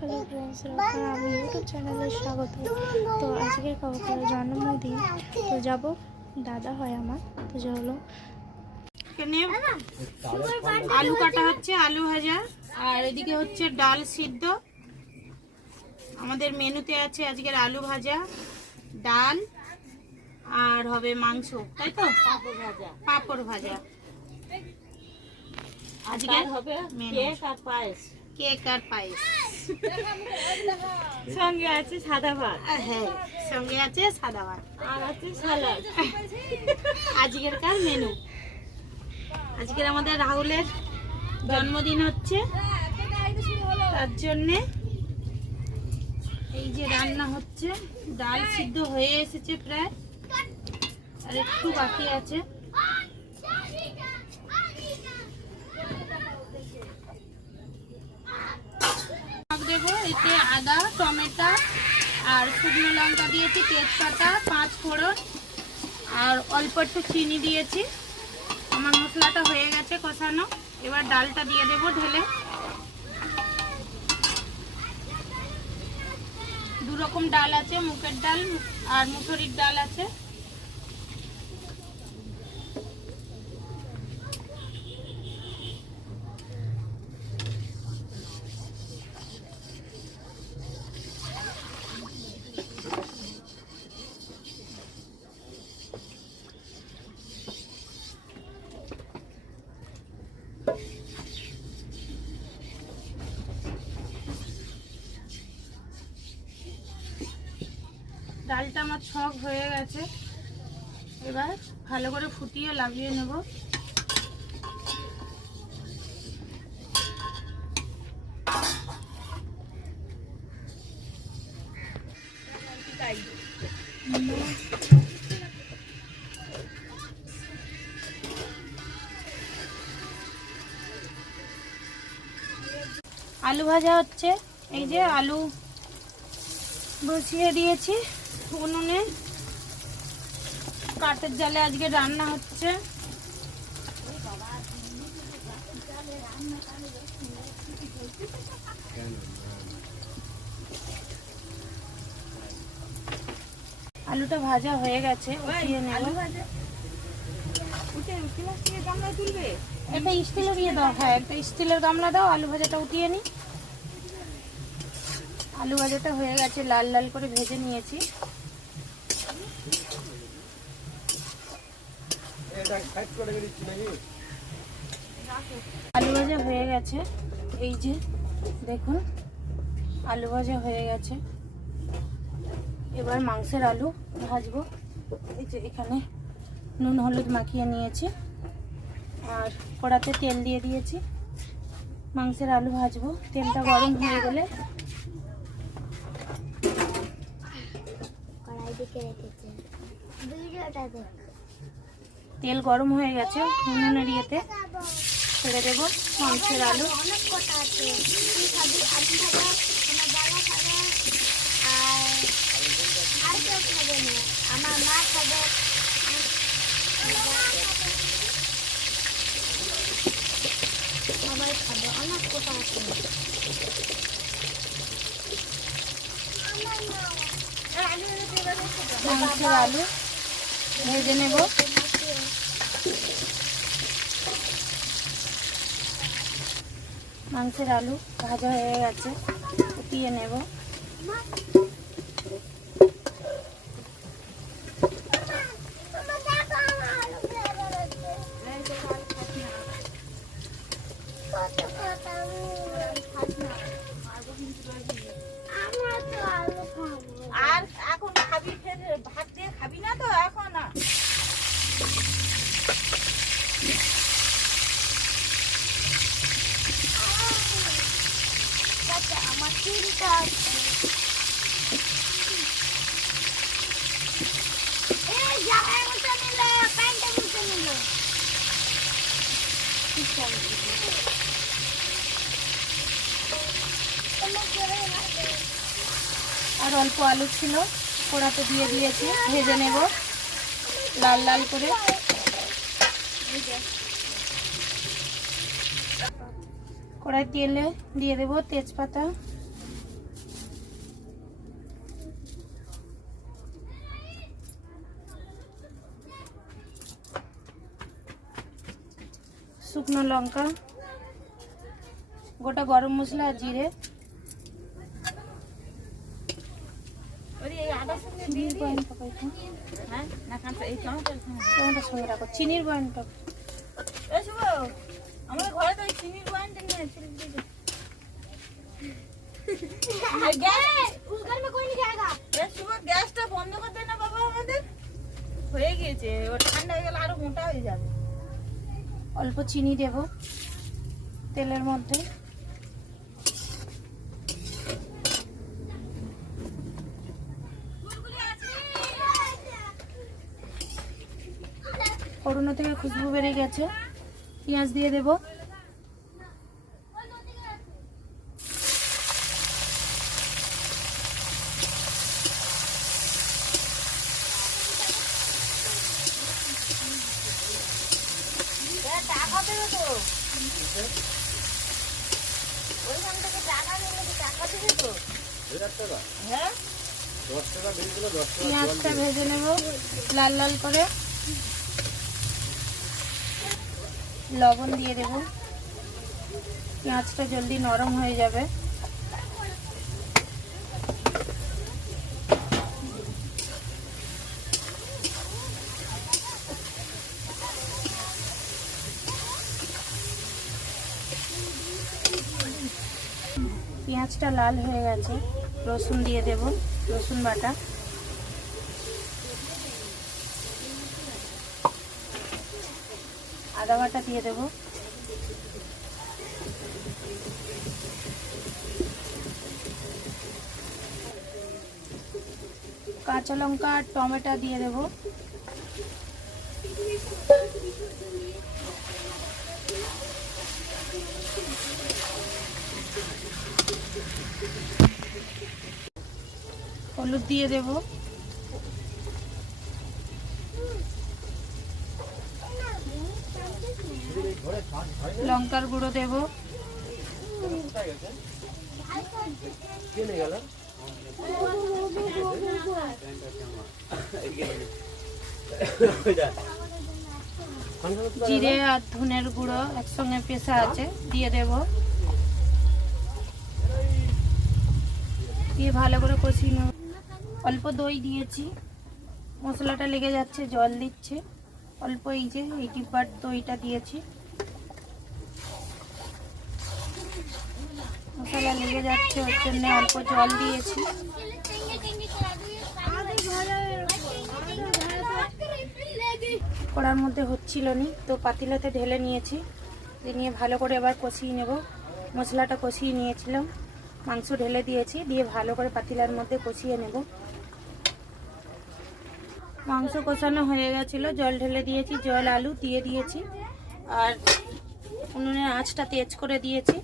Hello friends, আমি YouTube চ্যানেলে স্বাগত। তো আজকে কাউকে জন্মদিন, তো যাব, দাদা হয় আমার। তো চলো, এখানে আলু কাটা হচ্ছে, আলু ভাজা, আর এদিকে হচ্ছে ডাল সিদ্ধ। আমাদের মেনুতে আছে আজকের আলু ভাজা, ডাল, আর হবে মাংস, তাই তো পাঁপড় ভাজা। আজকে হবে কেক আর পায়েস। সঙ্গে আছে সাদা ভাত, হ্যাঁ, সঙ্গে আছে সাদা ভাত আর আছে সালাদ। আজকের মেনু। আজকের আমাদের রাহুলের জন্মদিন হচ্ছে, তার জন্যে এই যে রান্না হচ্ছে। ডাল সিদ্ধ হয়ে এসেছে প্রায়, আর একটু বাকি আছে। দেবো এতে আদা, টমেটো আর শুকনো লঙ্কা দিয়েছি, তেজপাতা, 5 ফোড়ন, আর অল্প একটু চিনি দিয়েছি। আমার মশলাটা হয়ে গেছে কষানো। এবার ডালটা দিয়ে দেবো ঢেলে। 2 রকম ডাল আছে, মুগের ডাল আর মুসুরির ডাল আছে। ডালটা আমার ছক হয়ে গেছে, এবার ভালো করে ফুটিয়ে লাগিয়ে নেব। আলু ভাজা হচ্ছে, এই যে আলু বসিয়ে দিয়েছি উনুনে। কাঠের জালে আজকে রান্না হচ্ছে। আলুটা ভাজা হয়ে গেছে, উঠিয়ে নেব। একটা স্টিলের দিয়ে দাও, হ্যাঁ একটা স্টিলের গামলা দাও, আলু ভাজাটা উঠিয়ে নি। আলু ভাজাটা হয়ে গেছে, লাল লাল করে ভেজে নিয়েছি। আলু ভাজা হয়ে গেছে, এই যে দেখুন আলু ভাজা হয়ে গেছে। এবার মাংসের আলু ভাজবো। এই যে এখানে নুন হলুদ মাখিয়ে নিয়েছি, আর কড়াতে তেল দিয়ে দিয়েছি। মাংসের আলু ভাজবো। তেলটা গরম হয়ে গেলে তেল গরম হয়ে গেছে, উনুনের ইয়েতে ছেড়ে দেবো মাংসের আলু। আমার মা খাবে, সবাই খাবে, অনেক কথা আছে। মাংসের আলু ভেজে নেব। মাংসের আলু ভাজা হয়ে গেছে, উঠিয়ে নেব। আর এখন খাবি, ফের ভাত দিয়ে খাবি না তো এখন? আমার চিন্তা আছে। এই জামাই মুছে নিল, প্যান্টে মুছে নিল। আর অল্প আলু ছিল, কড়াতে দিয়ে দিয়েছি, ভেজে নেব লাল লাল করে। কড়াই তেলে দিয়ে দেবো তেজপাতা, শুকনো লঙ্কা, গোটা গরম মশলা আর জিরে। ওরে এই আদার সঙ্গে দিয়ে চিনির দিই। বয়াম পাকাই তো। হ্যাঁ না কাঁচা এই টমেটোর সঙ্গে। টমেটোর সঙ্গে রাখো, চিনির বয়ামটা। এই শুভ, আমাদের ঘরে তো ওই চিনির বয়ামটা নিয়ে ছিল দিদি। আর গ্যাস उस घर में कोई नहीं जाएगा। এই শুভ গ্যাসটা বন্ধ করে দে না বাবা আমাদের। হয়ে গিয়েছে, ও ঠান্ডা হয়ে গেলে আরো মোটা হয়ে যাবে। অল্প চিনি দেব তেলের মধ্যে। ফোড়নো থেকে খুশবু বেরিয়ে গেছে, পেঁয়াজ দিয়ে দেব। টাকা দেবে তো ওইখান থেকে টাকা নিলে কি টাকা দেবে তো? হ্যাঁ পেঁয়াজটা ভেজে নেব লাল লাল করে। লবণ দিয়ে দেব, পেঁয়াজটা জলদি নরম হয়ে যাবে। পেঁয়াজটা লাল হয়ে গেছে, রসুন দিয়ে দেব, রসুন বাটা। আদা বাটা দিয়ে দেব। কাঁচা লঙ্কা আর টমেটো দিয়ে দেব। হলুদ দিয়ে দেব। লঙ্কার গুঁড়ো দেব। জিরে আর ধনের গুঁড়ো একসঙ্গে পেশা আছে, দিয়ে দেব। দিয়ে ভালো করে কষিয়ে নেব। অল্প দই দিয়েছি, মশলাটা লেগে যাচ্ছে, জল দিচ্ছে অল্প। এই যে 80 দইটা দিয়েছি। মশলা লেগে যাচ্ছে ওর জন্য অল্প জল দিয়েছি। কড়ার মধ্যে হচ্ছিল না, তো পাতিলাতে ঢেলে নিয়েছি। নিয়ে ভালো করে এবার কষিয়ে নেব। মশলাটা কষিয়ে নিয়েছিলাম, মাংস ঢেলে দিয়েছি, দিয়ে ভালো করে পাতিলার মধ্যে কষিয়ে নেব। মাংস কষানো হয়ে গেছিল, জল ঢেলে দিয়েছি, জল আলু দিয়ে দিয়েছি, আর উনুনের আঁচটা তেজ করে দিয়েছি।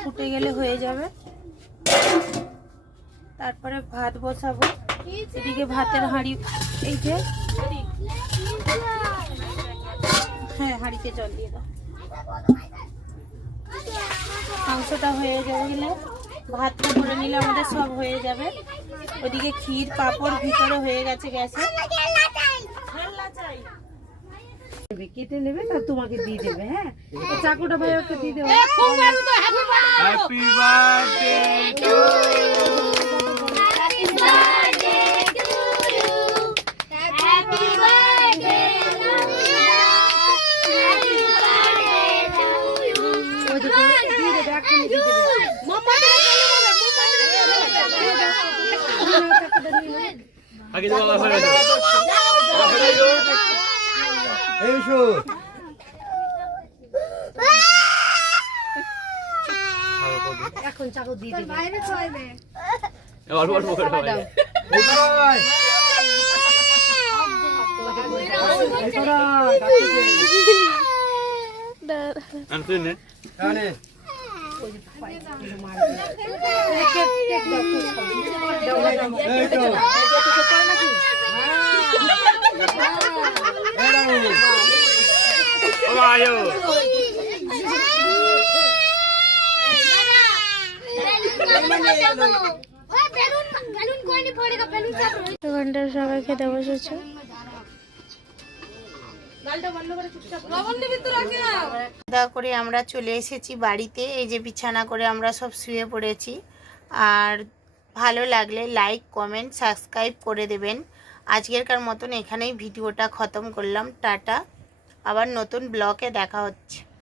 ফুটে গেলে হয়ে যাবে। তারপরে ভাত বসাবো। এদিকে ভাতের হাঁড়ি, এই যে হ্যাঁ হাঁড়িতে জল দিয়ে দাও। মাংসটা হয়ে গেলে ভাতটা করে নিলে আমাদের সব হয়ে যাবে। ওদিকে ক্ষীর পাঁপড় ভিতরে হয়ে গেছে গ্যাসে। কেটে নেবে তা তোমাকে দিয়ে দেবে। হ্যাঁ, চাকুটা ভাই ওকে দিয়ে দেবে। হ্যাপি বার্থডে টু আগে বলা হয়ে গেল। এই শো এখন চাকু দিয়ে দেবে। অল্প অল্প করে ভাই আনতেনে কানে আয়ো ঘন্টার সবাই খেতে বসেছে। গালটা বন্ধ করে চুপচাপ লবণ দিবি তো রাখি না। খাওয়া করে আমরা চলে এসেছি বাড়িতে। এই যে বিছানা করে আমরা সব শুয়ে পড়েছি। আর ভালো লাগলে লাইক কমেন্ট সাবস্ক্রাইব করে দেবেন। আজকেরকার মতন এখানেই ভিডিওটা খতম করলাম। টাটা, আবার নতুন ব্লগে দেখা হচ্ছে।